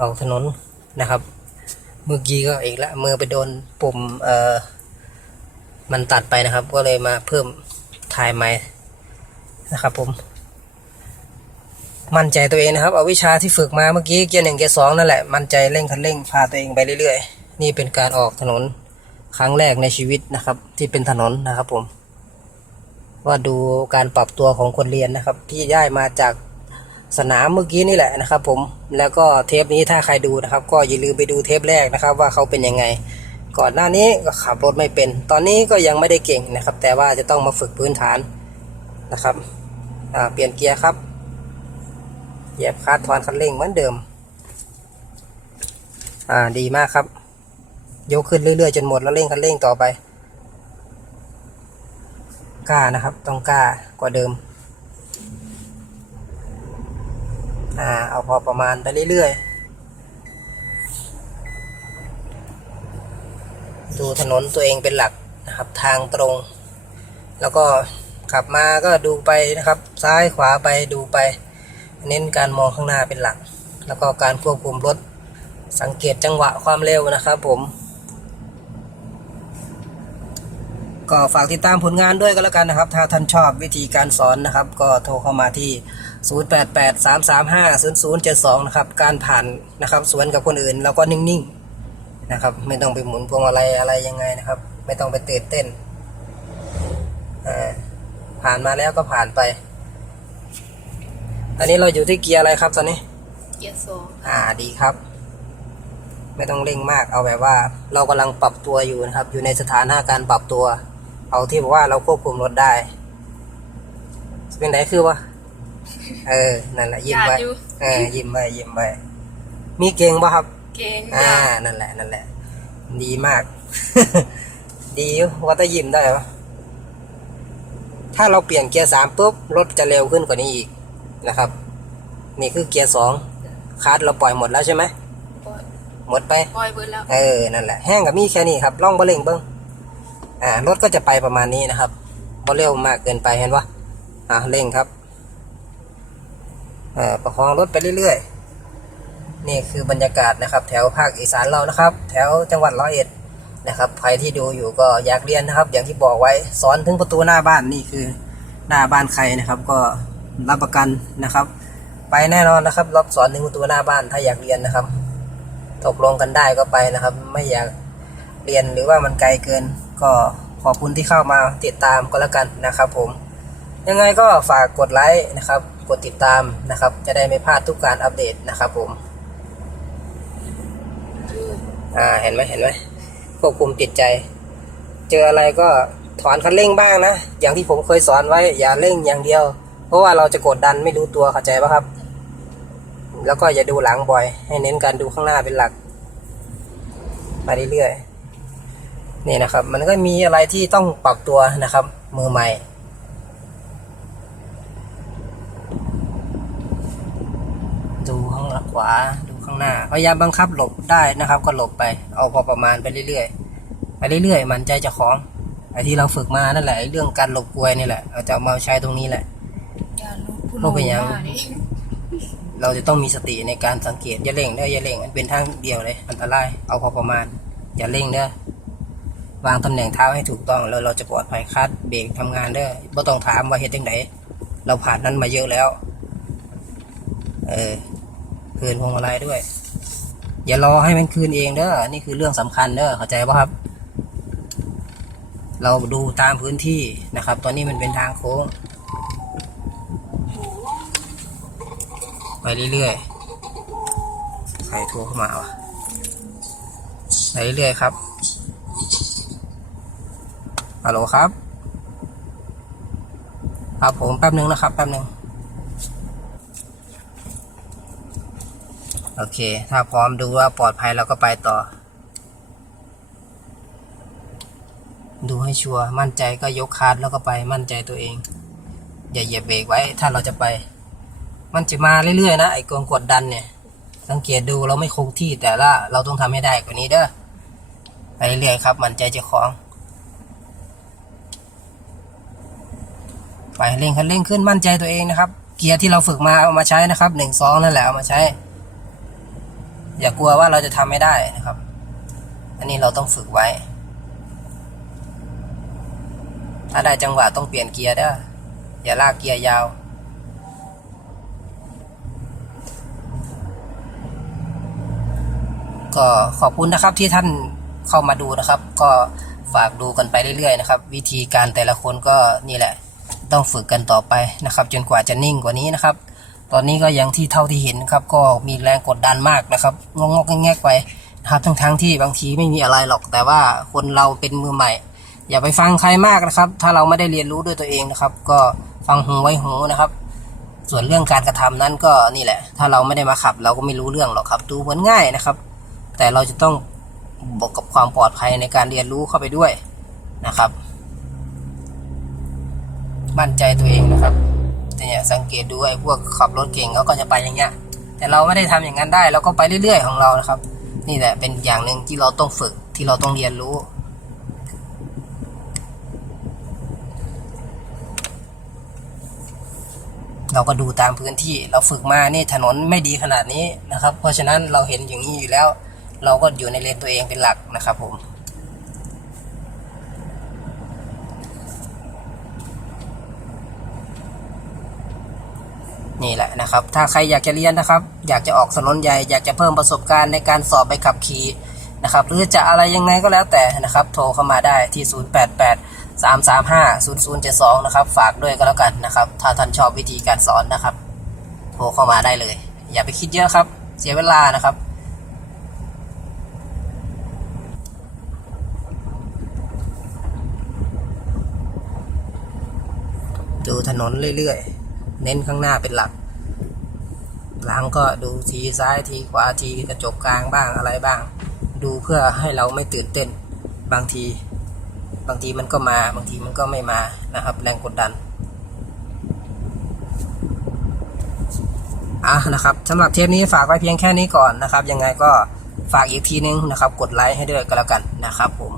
ออกถนนนะครับ เมื่อกี้ก็อีกละมือไปโดนปุ่มเอ่อมันตัดไปนะครับ ก็เลยมาเพิ่มถ่ายใหม่นะครับผม มั่นใจตัวเองนะครับ เอาวิชาที่ฝึกมาเมื่อกี้เกียร์หนึ่งเกียร์สองนั่นแหละ มั่นใจเร่งคันเร่งพาตัวเองไปเรื่อยๆ นี่เป็นการออกถนนครั้งแรกในชีวิตนะครับ ที่เป็นถนนนะครับผม ว่าดูการปรับตัวของคนเรียนนะครับ ที่ย้ายมาจาก สนามเมื่อกี้นี่แหละนะครับ ผมแล้วก็เทปนี้ถ้าใครดูนะครับ ก็อย่าลืมไปดูเทปแรกนะครับ ว่าเขาเป็นยังไง ก่อนหน้านี้ก็ขับรถไม่เป็น ตอนนี้ก็ยังไม่ได้เก่งนะครับ แต่ว่าจะต้องมาฝึกพื้นฐานนะครับเปลี่ยนเกียร์ครับเหยียบคลัดถอนคันเร่งเหมือนเดิม อ่าดีมากครับ ยกขึ้นเรื่อยๆจนหมดแล้วเร่งคันเร่งต่อไปกล้านะครับ ต้องกล้ากว่าเดิม อ่าเอาพอประมาณไปเรื่อยๆ ดูถนนตัวเองเป็นหลักนะครับทางตรง แล้วก็ขับมาก็ดูไปนะครับ ซ้ายขวาไปดูไป เน้นการมองข้างหน้าเป็นหลัก แล้วก็การควบคุมรถสังเกตจังหวะความเร็วนะครับผม ก็ฝากติดตามผลงานด้วยก็แล้วกันนะครับ ถ้าท่านชอบวิธีการสอนนะครับ ก็โทรเข้ามาที่ 0883350072 นะครับ การผ่านนะครับ สวนกับคนอื่นเราก็นิ่งๆนะครับ ไม่ต้องไปหมุนพวงมาลัยอะไรยังไงนะครับ ไม่ต้องไปตื่นเต้นอ่าผ่านมาแล้วก็ผ่านไป ตอนนี้เราอยู่ที่เกียร์อะไรครับตอนนี้ เกียร์สองอ่าดีครับ ไม่ต้องเร่งมากเอาแบบว่า เรากำลังปรับตัวอยู่นะครับ อยู่ในสถานะการปรับตัว เอาที่บอกว่าเราควบคุมรถได้เป็นไหนคือวะ เออ นั่นแหละยิ้มไว้อยู่เออยิ้มไว้ยิ้มไว้มีเก่งป่ะครับ เก่งอ่า นั่นแหละ นั่นแหละ ดีมาก ดีอยู่ว่าจะยิ้มได้ปะถ้าเราเปลี่ยนเกียร์สามปุ๊บรถจะเร็วขึ้นกว่านี้อีกนะครับ นี่คือเกียร์สองคาร์ดเราปล่อยหมดแล้วใช่ไหมปล่อยหมดไปปล่อยเบิร์แล้วเออนั่นแหละแห้งกับมีแค่นี้ครับล่องบะเล่งเบิ้งอ่ารถก็จะไปประมาณนี้นะครับบ่เร็วมากเกินไปเห็นปะอ่าเร่งครับเอ่อ ประคองรถไปเรื่อยๆ นี่คือบรรยากาศนะครับ แถวภาคอีสานเรานะครับ แถวจังหวัดร้อยเอ็ดนะครับใครที่ดูอยู่ก็อยากเรียนนะครับ อย่างที่บอกไว้สอนถึงประตูหน้าบ้านนี่คือหน้าบ้านใครนะครับ ก็รับประกันนะครับ ไปแน่นอนนะครับ รับสอนถึงประตูหน้าบ้านถ้าอยากเรียนนะครับ ตกลงกันได้ก็ไปนะครับ ไม่อยากเรียนหรือว่ามันไกลเกิน ก็ขอบคุณที่เข้ามาติดตามก็แล้วกันนะครับ ผม ยังไงก็ฝากกดไลค์นะครับ กดติดตามนะครับ จะได้ไม่พลาดทุกการอัปเดตนะครับผม อ่าเห็นไหมเห็นไหมควบคุมจิตใจ เจออะไรก็ถอนคันเร่งบ้างนะ อย่างที่ผมเคยสอนไว้อย่าเร่งอย่างเดียว เพราะว่าเราจะกดดันไม่รู้ตัวเข้าใจปะครับ แล้วก็อย่าดูหลังบ่อย ให้เน้นการดูข้างหน้าเป็นหลักไปเรื่อยๆนี่นะครับ มันก็มีอะไรที่ต้องปรับตัวนะครับ มือใหม่ ดู ข้างหลังขวาดูข้างหน้าพยายามบังคับหลบได้นะครับ ก็หลบไปเอาพอประมาณไปเรื่อยๆไปเรื่อยๆ มันใจเจะของไอ้ที่เราฝึกมานั่นแหละไอ้เรื่องการหลบกลวยนี่แหละเราจะเอามาใช้ตรงนี้แหละอย่าลุกพูดลงไปยังว่านี่เราจะต้องมีสติในการสังเกตอย่าเร่งเด้ออย่าเร่งมันเป็นทางเดียวเลย อันตรายเอาพอประมาณ อย่าเร่งเด้อวางตำแหน่งเท้าให้ถูกต้องแล้วเราจะปลอดภัยคลัดเบรกทำงานเด้อบ่ต้องถามว่าเฮ็ดจังไดเราผ่านนั้นมาเยอะแล้ว เออ คืนพวงมาลัยด้วย อย่ารอให้มันคืนเองเด้อนี่คือเรื่องสำคัญเด้อเข้าใจป่ะครับ เราดูตามพื้นที่นะครับ ตอนนี้มันเป็นทางโค้ง ไปเรื่อยๆใครโทรเข้ามาวะไปเรื่อยๆครับฮัลโหลครับครับผมแป๊บนึงนะครับแป๊บนึง โอเค ถ้าพร้อมดูว่าปลอดภัยเราก็ไปต่อ ดูให้ชัวร์ มั่นใจก็ยกคาร์ดแล้วก็ไป มั่นใจตัวเอง อย่าเหยียบเบรกไว้ ถ้าเราจะไป มันจะมาเรื่อยๆนะ ไอ้กองกดดันเนี่ย สังเกตดูเราไม่คงที่แต่ละเราต้องทำให้ได้กว่านี้เด้อ ไปเรื่อยๆครับ มั่นใจเจ้าของ ไปเร่งคันเร่งขึ้น มั่นใจตัวเองนะครับ เกียร์ที่เราฝึกมาเอามาใช้นะครับหนึ่งสองนั่นแหละเอามาใช้ อย่ากลัวว่าเราจะทำไม่ได้นะครับ อันนี้เราต้องฝึกไว้ ถ้าได้จังหวะต้องเปลี่ยนเกียร์เด้ออย่าลากเกียร์ยาว ก็ขอบคุณนะครับที่ท่านเข้ามาดูนะครับ ก็ฝากดูกันไปเรื่อยๆนะครับ วิธีการแต่ละคนก็นี่แหละ ต้องฝึกกันต่อไปนะครับ จนกว่าจะนิ่งกว่านี้นะครับ ตอนนี้ก็ยังที่เท่าที่เห็นครับ ก็มีแรงกดดันมากนะครับงงกแงกไปนะครับทั้งทั้งที่บางทีไม่มีอะไรหรอก แต่ว่าคนเราเป็นมือใหม่ อย่าไปฟังใครมากนะครับ ถ้าเราไม่ได้เรียนรู้ด้วยตัวเองนะครับ ก็ฟังหูไว้หูนะครับ ส่วนเรื่องการกระทำนั้นก็นี่แหละ ถ้าเราไม่ได้มาขับ เราก็ไม่รู้เรื่องหรอกครับ ดูเหมือนง่ายนะครับ แต่เราจะต้องบวกกับความปลอดภัยในการเรียนรู้เข้าไปด้วยนะครับ มั่นใจตัวเองนะครับ เนี่ยสังเกตดูไอ้พวกขับรถเก่งเขาก็จะไปอย่างเงี้ย แต่เราไม่ได้ทำอย่างนั้นได้เราก็ไปเรื่อย ๆ ของเรานะครับ นี่แหละเป็นอย่างหนึ่งที่เราต้องฝึกที่เราต้องเรียนรู้เราก็ดูตามพื้นที่เราฝึกมานี่ถนนไม่ดีขนาดนี้นะครับ เพราะฉะนั้นเราเห็นอย่างนี้อยู่แล้ว เราก็อยู่ในเลนตัวเองเป็นหลักนะครับผม นี่แหละนะครับ ถ้าใครอยากจะเรียนนะครับ อยากจะออกถนนใหญ่ อยากจะเพิ่มประสบการณ์ในการสอบใบขับขี่นะครับหรือจะอะไรยังไงก็แล้วแต่นะครับ โทรเข้ามาได้ที่ 088 335 0072 นะครับ ฝากด้วยก็แล้วกันนะครับ ถ้าท่านชอบวิธีการสอนนะครับ โทรเข้ามาได้เลย อย่าไปคิดเยอะครับ เสียเวลานะครับดูถนนเรื่อยๆ เน้นข้างหน้าเป็นหลัก หลังก็ดูทีซ้ายทีขวาทีกระจกกลางบ้างอะไรบ้าง ดูเพื่อให้เราไม่ตื่นเต้น บางที บางทีมันก็มาบางทีมันก็ไม่มานะครับ แรงกดดันอะนะครับสำหรับเทปนี้ฝากไว้เพียงแค่นี้ก่อนนะครับ ยังไงก็ฝากอีกทีนึงนะครับ กดไลค์ให้ด้วยก็แล้วกันนะครับผม